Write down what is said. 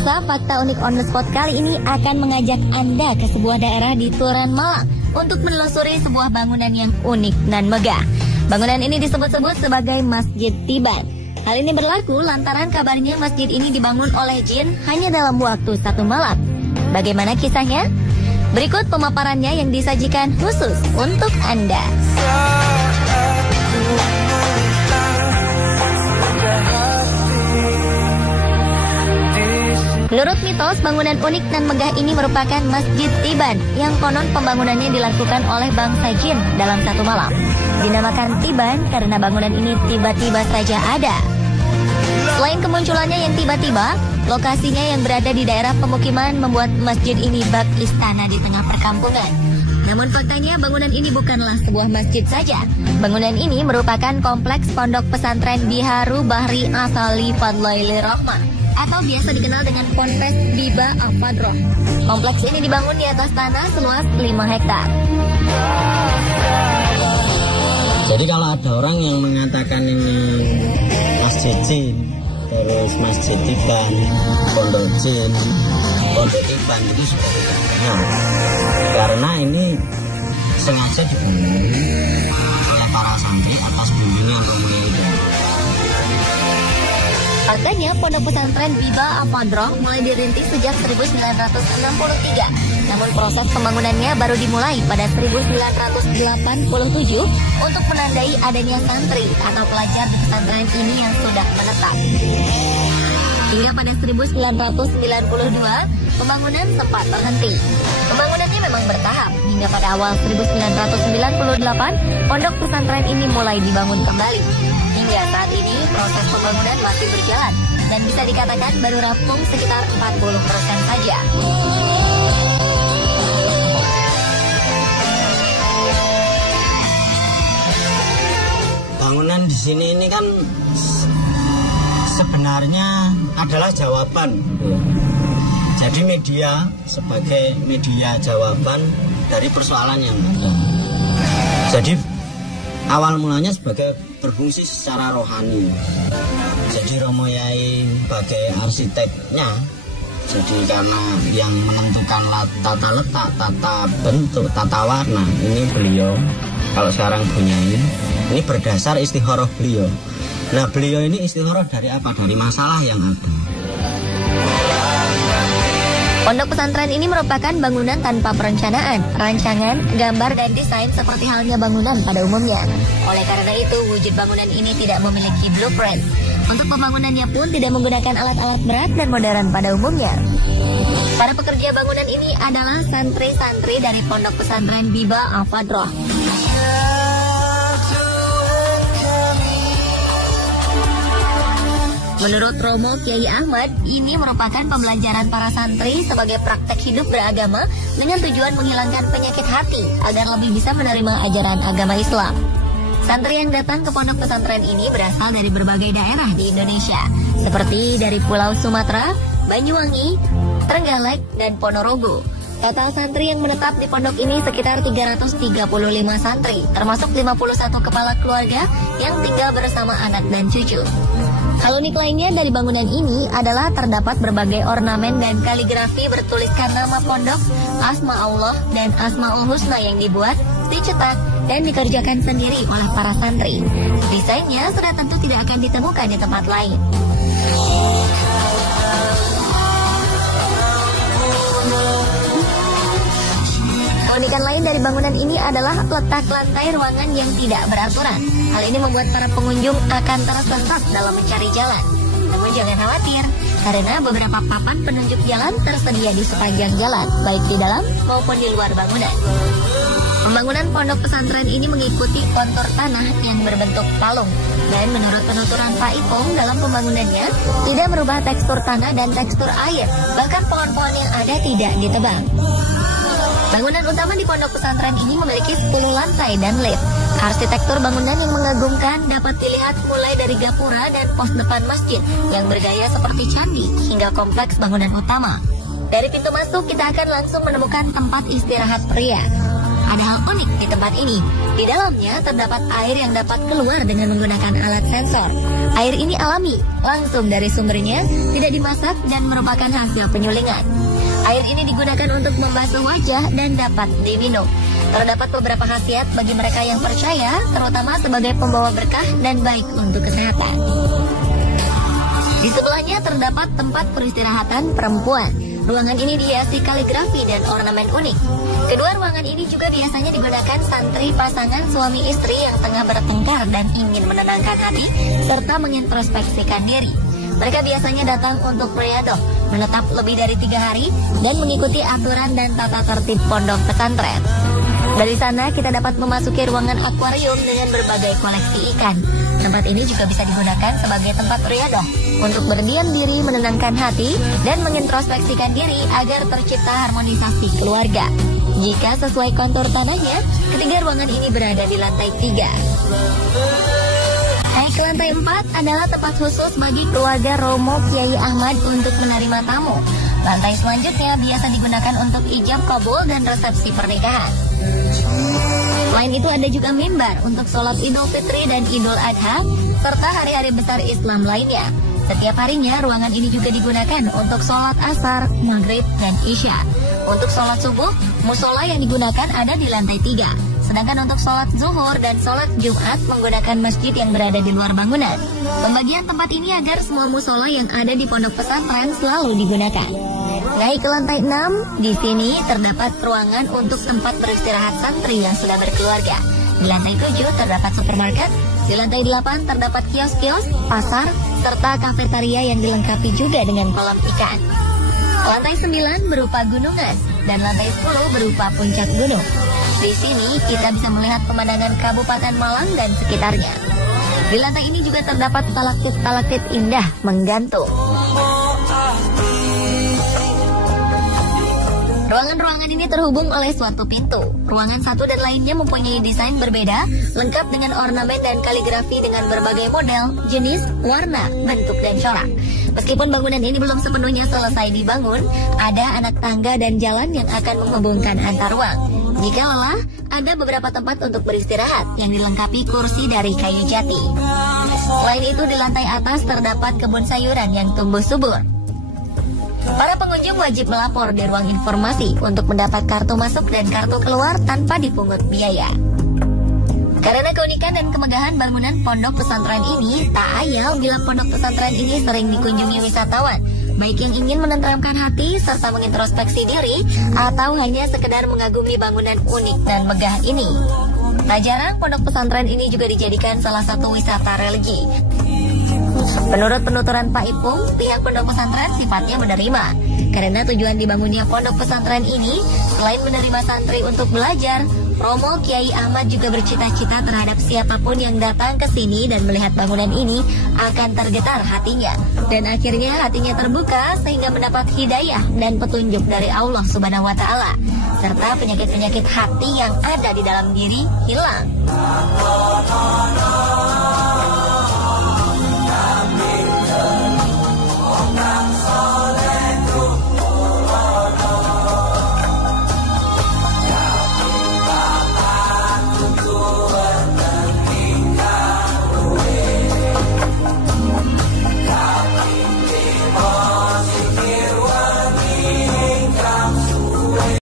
pemirsa, fakta unik on the spot kali ini akan mengajak Anda ke sebuah daerah di Turan Malang untuk menelusuri sebuah bangunan yang unik dan megah. Bangunan ini disebut-sebut sebagai Masjid Tiban. Hal ini berlaku lantaran kabarnya masjid ini dibangun oleh jin hanya dalam waktu 1 malam. Bagaimana kisahnya? Berikut pemaparannya yang disajikan khusus untuk Anda. Menurut mitos, bangunan unik dan megah ini merupakan Masjid Tiban yang konon pembangunannya dilakukan oleh bangsa jin dalam 1 malam. Dinamakan Tiban karena bangunan ini tiba-tiba saja ada. Selain kemunculannya yang tiba-tiba, lokasinya yang berada di daerah pemukiman membuat masjid ini bak istana di tengah perkampungan. Namun faktanya bangunan ini bukanlah sebuah masjid saja. Bangunan ini merupakan kompleks pondok pesantren Biharu Bahri Asali Fadlaili Rahmah atau biasa dikenal dengan Ponpes Biba Al-Fadroh. Kompleks ini dibangun di atas tanah seluas 5 hektar. Jadi kalau ada orang yang mengatakan ini masjid jin, terus masjid Tiban, pondok jin, pondok Tiban, itu sudah tidak benar. Karena ini sengaja dibangun oleh para santri atas bimbingan Romo Hidayat. Faktanya, pondok pesantren Biba Al-Fadroh mulai dirintis sejak 1963. Namun proses pembangunannya baru dimulai pada 1987 untuk menandai adanya santri atau pelajar di pesantren ini yang sudah menetap. Hingga pada 1992, pembangunan sempat terhenti. Pembangunannya memang bertahap, hingga pada awal 1998, pondok pesantren ini mulai dibangun kembali. Hingga saat ini, proses pembangunan masih berjalan dan bisa dikatakan baru rampung sekitar 40% saja. Bangunan di sini ini kan sebenarnya adalah jawaban. Jadi media sebagai media jawaban dari persoalan yang ada. Jadi awal mulanya sebagai berfungsi secara rohani. Jadi Romo Yai sebagai arsiteknya, jadi karena yang menentukan tata letak, tata bentuk, tata warna, ini beliau. Kalau sekarang punya ini berdasar istikharah beliau. Nah, beliau ini istikharah dari apa? Dari masalah yang ada. Pondok pesantren ini merupakan bangunan tanpa perencanaan, rancangan, gambar, dan desain seperti halnya bangunan pada umumnya. Oleh karena itu, wujud bangunan ini tidak memiliki blueprint. Untuk pembangunannya pun tidak menggunakan alat-alat berat dan modern pada umumnya. Para pekerja bangunan ini adalah santri-santri dari Pondok Pesantren Biba Al-Fadroh. Menurut Romo Kiai Ahmad, ini merupakan pembelajaran para santri sebagai praktek hidup beragama dengan tujuan menghilangkan penyakit hati agar lebih bisa menerima ajaran agama Islam. Santri yang datang ke pondok pesantren ini berasal dari berbagai daerah di Indonesia, seperti dari Pulau Sumatera, Banyuwangi, Trenggalek, dan Ponorogo. Total santri yang menetap di pondok ini sekitar 335 santri, termasuk 51 kepala keluarga yang tinggal bersama anak dan cucu. Hal unik lainnya dari bangunan ini adalah terdapat berbagai ornamen dan kaligrafi bertuliskan nama pondok, asma Allah, dan asmaul husna yang dibuat, dicetak, dan dikerjakan sendiri oleh para santri. Desainnya sudah tentu tidak akan ditemukan di tempat lain. Keunikan lain dari bangunan ini adalah letak lantai ruangan yang tidak beraturan. Hal ini membuat para pengunjung akan tersesat dalam mencari jalan. Namun jangan khawatir, karena beberapa papan penunjuk jalan tersedia di sepanjang jalan, baik di dalam maupun di luar bangunan. Pembangunan pondok pesantren ini mengikuti kontur tanah yang berbentuk palung. Dan menurut penuturan Pak Ipong dalam pembangunannya, tidak merubah tekstur tanah dan tekstur air. Bahkan pohon-pohon yang ada tidak ditebang. Bangunan utama di pondok pesantren ini memiliki 10 lantai dan lift. Arsitektur bangunan yang mengagumkan dapat dilihat mulai dari gapura dan pos depan masjid yang bergaya seperti candi hingga kompleks bangunan utama. Dari pintu masuk kita akan langsung menemukan tempat istirahat pria. Ada hal unik di tempat ini. Di dalamnya terdapat air yang dapat keluar dengan menggunakan alat sensor. Air ini alami, langsung dari sumbernya, tidak dimasak dan merupakan hasil penyulingan. Air ini digunakan untuk membasuh wajah dan dapat diminum. Terdapat beberapa khasiat bagi mereka yang percaya, terutama sebagai pembawa berkah dan baik untuk kesehatan. Di sebelahnya terdapat tempat peristirahatan perempuan. Ruangan ini dihiasi kaligrafi dan ornamen unik. Kedua ruangan ini juga biasanya digunakan santri pasangan suami istri yang tengah bertengkar dan ingin menenangkan hati serta mengintrospeksikan diri. Mereka biasanya datang untuk riyadhah, menetap lebih dari 3 hari dan mengikuti aturan dan tata tertib pondok pesantren. Dari sana kita dapat memasuki ruangan akuarium dengan berbagai koleksi ikan. Tempat ini juga bisa digunakan sebagai tempat riyadhah untuk berdiam diri, menenangkan hati, dan mengintrospeksikan diri agar tercipta harmonisasi keluarga. Jika sesuai kontur tanahnya, ketiga ruangan ini berada di lantai 3. Naik ke lantai 4 adalah tempat khusus bagi keluarga Romo Kiai Ahmad untuk menerima tamu. Lantai selanjutnya biasa digunakan untuk ijab kabul dan resepsi pernikahan. Selain itu ada juga mimbar untuk sholat Idul Fitri dan Idul Adha, serta hari-hari besar Islam lainnya. Setiap harinya ruangan ini juga digunakan untuk sholat asar, maghrib, dan isya. Untuk sholat subuh, musola yang digunakan ada di lantai 3. Sedangkan untuk sholat zuhur dan sholat Jumat menggunakan masjid yang berada di luar bangunan. Pembagian tempat ini agar semua musola yang ada di pondok pesantren selalu digunakan. Naik ke lantai 6, di sini terdapat ruangan untuk tempat beristirahat santri yang sudah berkeluarga. Di lantai 7 terdapat supermarket, di lantai 8 terdapat kios-kios, pasar, serta kafetaria yang dilengkapi juga dengan kolam ikan. Lantai 9 berupa gunungan, dan lantai 10 berupa puncak gunung. Di sini kita bisa melihat pemandangan Kabupaten Malang dan sekitarnya. Di lantai ini juga terdapat stalaktit-stalaktit indah menggantung. Ruangan-ruangan ini terhubung oleh suatu pintu. Ruangan satu dan lainnya mempunyai desain berbeda, lengkap dengan ornamen dan kaligrafi dengan berbagai model, jenis, warna, bentuk, dan corak. Meskipun bangunan ini belum sepenuhnya selesai dibangun, ada anak tangga dan jalan yang akan menghubungkan antar ruang. Jika lelah, ada beberapa tempat untuk beristirahat yang dilengkapi kursi dari kayu jati. Selain itu, di lantai atas terdapat kebun sayuran yang tumbuh subur. Para pengunjung wajib melapor di ruang informasi untuk mendapat kartu masuk dan kartu keluar tanpa dipungut biaya. Karena keunikan dan kemegahan bangunan pondok pesantren ini, tak ayal bila pondok pesantren ini sering dikunjungi wisatawan, baik yang ingin menenteramkan hati serta mengintrospeksi diri, atau hanya sekedar mengagumi bangunan unik dan megah ini. Tak jarang pondok pesantren ini juga dijadikan salah satu wisata religi. Menurut penuturan Pak Ipung, pihak pondok pesantren sifatnya menerima. Karena tujuan dibangunnya pondok pesantren ini, selain menerima santri untuk belajar, Romo Kiai Ahmad juga bercita-cita terhadap siapapun yang datang ke sini dan melihat bangunan ini akan tergetar hatinya. Dan akhirnya hatinya terbuka sehingga mendapat hidayah dan petunjuk dari Allah Subhanahu wa Ta'ala. Serta penyakit-penyakit hati yang ada di dalam diri hilang.